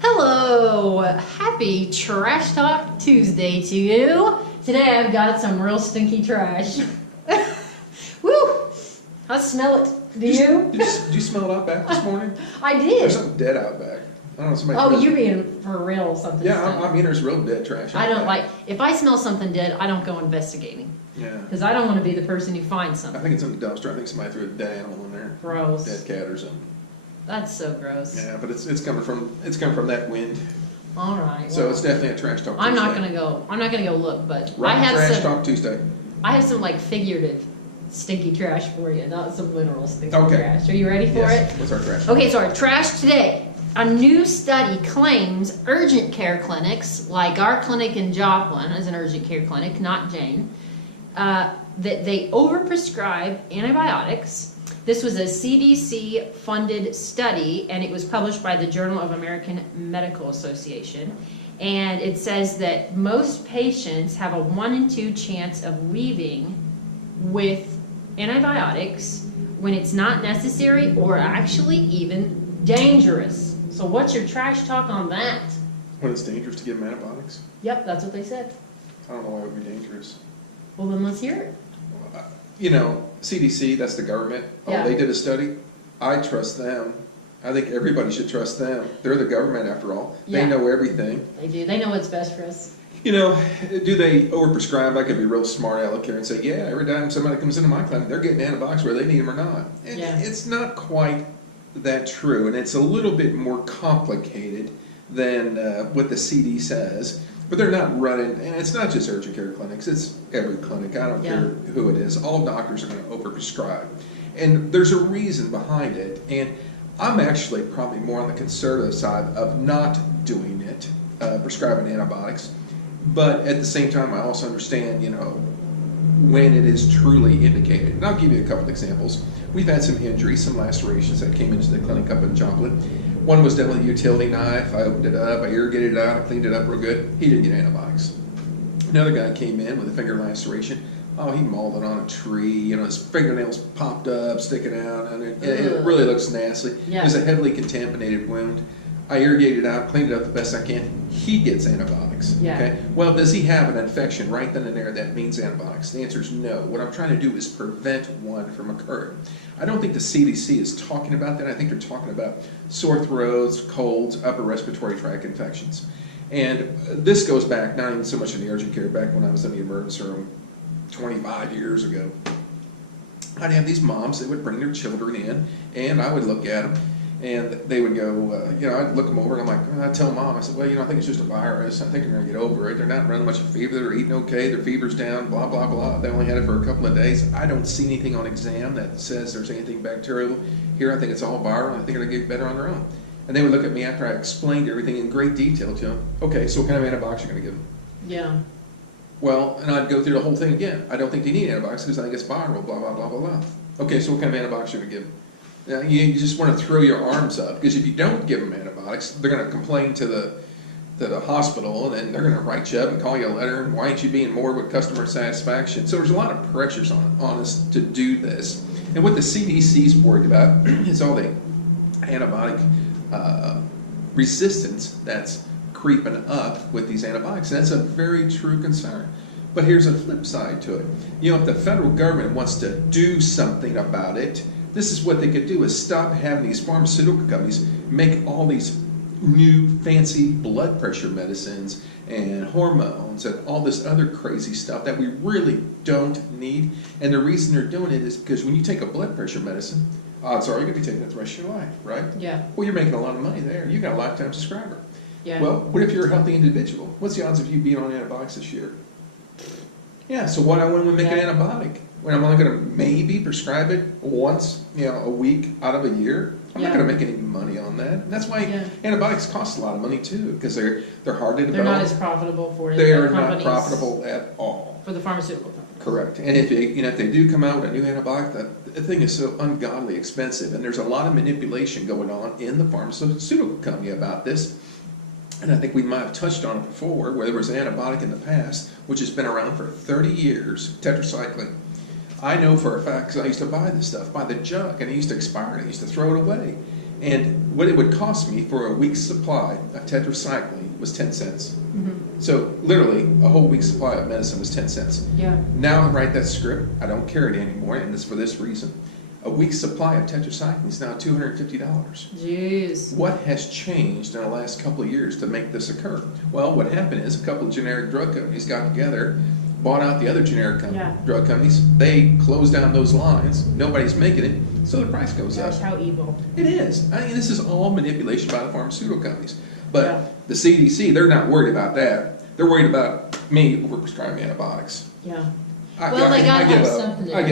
Hello, happy Trash Talk Tuesday to you. Today I've got some real stinky trash. Woo! I smell it. Do you? Did you smell it out back this morning? I did. There's something dead out back. I don't know, somebody. Oh, you're being for real something. Yeah, I mean, there's real dead trash. I don't back. like, if I smell something dead, I don't go investigating. Yeah. Because I don't want to be the person who finds I something. think it's in the dumpster. I think somebody threw a dead animal in there. Gross. Dead cat or something. That's so gross. Yeah, but it's coming from that wind. All right. So well, it's definitely a trash talk Tuesday. I'm not gonna go look, but Right, I have trash some. talk Tuesday. I have some like figurative stinky trash for you, not some literal stinky Okay. trash. Are you ready for Yes. it? What's our trash? Okay, so our trash today. A new study claims urgent care clinics, like our clinic in Joplin is an urgent care clinic, not Jane, that they overprescribe antibiotics. This was a CDC-funded study, and it was published by the Journal of American Medical Association. And it says that most patients have a 1 in 2 chance of leaving with antibiotics when it's not necessary or actually even dangerous. So what's your trash talk on that? When it's dangerous to give them antibiotics? Yep, that's what they said. I don't know why it would be dangerous. Well, then let's hear it. You know, CDC, that's the government. Yeah. Oh, they did a study. I trust them. I think everybody should trust them. They're the government after all. They Yeah. know everything. They do. They know what's best for us. You know, do they overprescribe? I could be real smart aleck here and say, yeah, every time somebody comes into my clinic, they're getting antibiotics whether they need them or not. And Yeah. it's not quite that true, and it's a little bit more complicated than what the CD says. But they're not running, and it's not just urgent care clinics, it's every clinic. I don't Yeah. care who it is. All doctors are going to overprescribe. And there's a reason behind it. And I'm actually probably more on the conservative side of not doing it, prescribing antibiotics. But at the same time, I also understand, you know, when it is truly indicated. And I'll give you a couple examples. We've had some injuries, some lacerations that came into the clinic up in Joplin. One was done with a utility knife. I opened it up, I irrigated it out, I cleaned it up real good. He didn't get antibiotics. Another guy came in with a finger laceration. Oh, he mauled it on a tree. You know, his fingernails popped up, sticking out, and it really looks nasty. Yeah. It was a heavily contaminated wound. I irrigated it out, cleaned it up the best I can. He gets antibiotics. Yeah. Okay. Well, does he have an infection right then and there that needs antibiotics? The answer is no. What I'm trying to do is prevent one from occurring. I don't think the CDC is talking about that. I think they're talking about sore throats, colds, upper respiratory tract infections. And this goes back, not even so much in the urgent care, back when I was in the emergency room 25 years ago. I'd have these moms that would bring their children in, and I would look at them, and they would go, you know, I'd look them over, and I'm like, I'd tell mom, I said, well, you know, I think it's just a virus. I think they're going to get over it. They're not running much of a fever. They're eating okay. Their fever's down, blah, blah, blah. They only had it for a couple of days. I don't see anything on exam that says there's anything bacterial here. I think it's all viral. I think they're going to get better on their own. And they would look at me after I explained everything in great detail to them. Okay, so what kind of antibiotics are you going to give them? Yeah. Well, and I'd go through the whole thing again. I don't think they need antibiotics because I think it's viral, blah, blah, blah, blah, blah. Okay, so what kind of antibiotics are you going to give them? You just want to throw your arms up, because if you don't give them antibiotics, they're going to complain to the hospital, and then they're going to write you up and call you a letter, and why aren't you being more with customer satisfaction? So there's a lot of pressures on us to do this. And what the CDC's worried about is all the antibiotic resistance that's creeping up with these antibiotics. And that's a very true concern. But here's a flip side to it. You know, if the federal government wants to do something about it, this is what they could do, is stop having these pharmaceutical companies make all these new fancy blood pressure medicines and hormones and all this other crazy stuff that we really don't need. And the reason they're doing it is because when you take a blood pressure medicine, odds are you're going to be taking it the rest of your life, right? Yeah. Well, you're making a lot of money there. You got a lifetime subscriber. Yeah. Well, what if you're a healthy individual? What's the odds of you being on antibiotics this year? Yeah, so why do I want to make an antibiotic? When I'm only going to maybe prescribe it once, you know, a week out of a year, I'm not going to make any money on that. And that's why antibiotics cost a lot of money too, because they're hard to develop. They're not as profitable for they are not profitable at all for the pharmaceutical companies. Correct. And if they do come out with a new antibiotic, the thing is so ungodly expensive, and there's a lot of manipulation going on in the pharmaceutical company about this. And I think we might have touched on it before, where there was an antibiotic in the past, which has been around for 30 years, tetracycline. I know for a fact, because I used to buy this stuff by the jug, and it used to expire, and I used to throw it away. And what it would cost me for a week's supply of tetracycline was 10 cents. So literally, a whole week's supply of medicine was 10 cents. Yeah. Now I write that script, I don't carry it anymore, and it's for this reason. A week's supply of tetracycline is now $250. Jeez. What has changed in the last couple of years to make this occur? Well, what happened is a couple of generic drug companies got together, bought out the other generic drug companies. They closed down those lines. Nobody's making it, so the price goes Gosh, up. how evil. It is. I mean, this is all manipulation by the pharmaceutical companies. But the CDC, they're not worried about that. They're worried about me overprescribing antibiotics. Yeah. I gotta give have up. something to I do,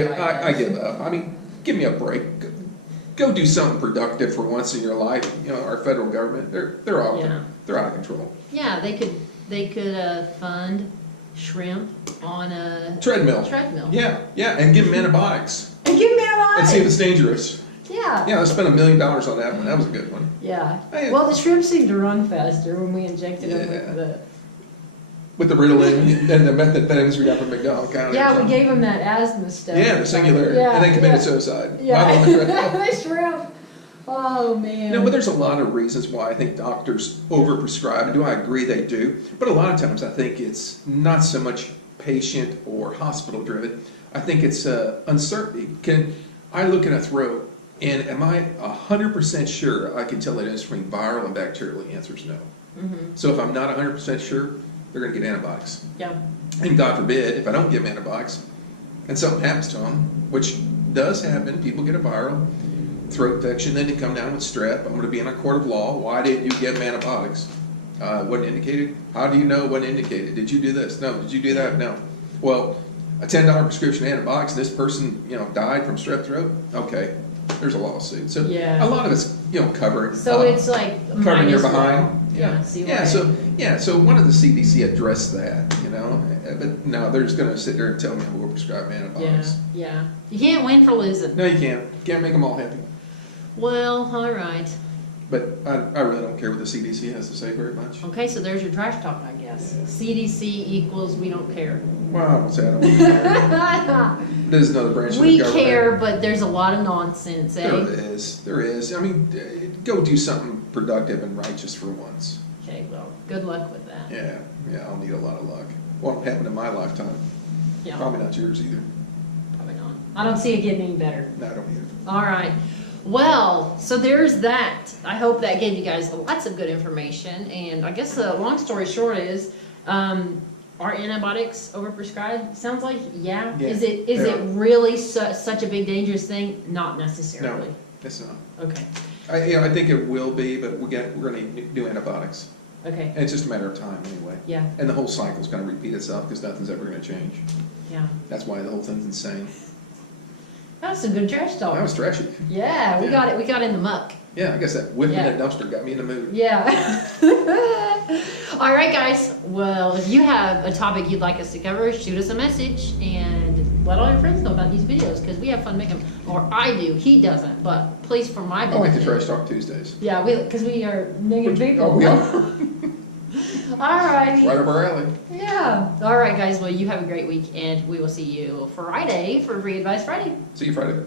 give up. I mean, give me a break. Go do something productive for once in your life. You know, our federal government, they're out of control. Yeah, they could fund shrimp on a Treadmill. Yeah, and give them antibiotics. And give me a And see if it's dangerous. Yeah. Yeah, I spent $1 million on that one. That was a good one. Yeah. Hey, Well, the shrimp seemed to run faster when we injected them with the Ritalin and the methamphetamines we got from McDonald's County. Yeah, we gave them that asthma stuff. Yeah, the singular. Yeah, and they committed suicide. Yeah. They shrimp. Oh, man. No, but there's a lot of reasons why I think doctors overprescribe. Do I agree they do? But a lot of times I think it's not so much patient or hospital driven. I think it's uncertainty. I look at a throat and am I 100% sure I can tell the difference between viral and bacterial? The answer is no. So if I'm not 100% sure, they're going to get antibiotics. Yeah. And God forbid, if I don't give them antibiotics and something happens to them, which does happen, people get a viral throat infection, then they come down with strep. I'm going to be in a court of law. Why didn't you give them antibiotics? Wasn't indicated? How do you know it wasn't indicated? Did you do this? No. Did you do that? No. Well, a $10 prescription of antibiotics, this person, died from strep throat. Okay, there's a lawsuit. So a lot of it's, covering. So it's like covering your behind. So one of the CDC addressed that, but no, they're just going to sit there and tell me I'm overprescribing antibiotics. Yeah. You can't win for losing. No, you can't. You can't make them all happy. Well, all right. But I really don't care what the CDC has to say very much. Okay, so there's your trash talk, I guess. CDC equals we don't care. Well, I won't say I don't care. There's another branch of the We government. care, but there's a lot of nonsense, eh? There is. I mean, go do something productive and righteous for once. Okay, well, good luck with that. Yeah, I'll need a lot of luck. Won't happen in my lifetime. Yeah. Probably not yours either. Probably not. I don't see it getting any better. No, I don't either. All right. Well, so there's that. I hope that gave you guys lots of good information. And I guess the long story short is, are antibiotics overprescribed? Sounds like, yeah. Is it really such a big dangerous thing? Not necessarily. No, it's not. Okay. I think it will be, but we're going to do antibiotics. Okay. And it's just a matter of time anyway. Yeah. And the whole cycle's going to repeat itself because nothing's ever going to change. Yeah. That's why the whole thing's insane. That was some good trash talk. That was trashy. Yeah, we got it. We got in the muck. Yeah, I guess that whipping that dumpster got me in the mood. Yeah. All right, guys. Well, if you have a topic you'd like us to cover, shoot us a message and let all your friends know about these videos because we have fun making them. Or I do. He doesn't. But please, for my benefit. I like the Trash Talk Tuesdays. Yeah, because we are negative people. Oh, we are. All righty. Right up our alley. Yeah. All right, guys. Well, you have a great week, and we will see you Friday for Free Advice Friday. See you Friday.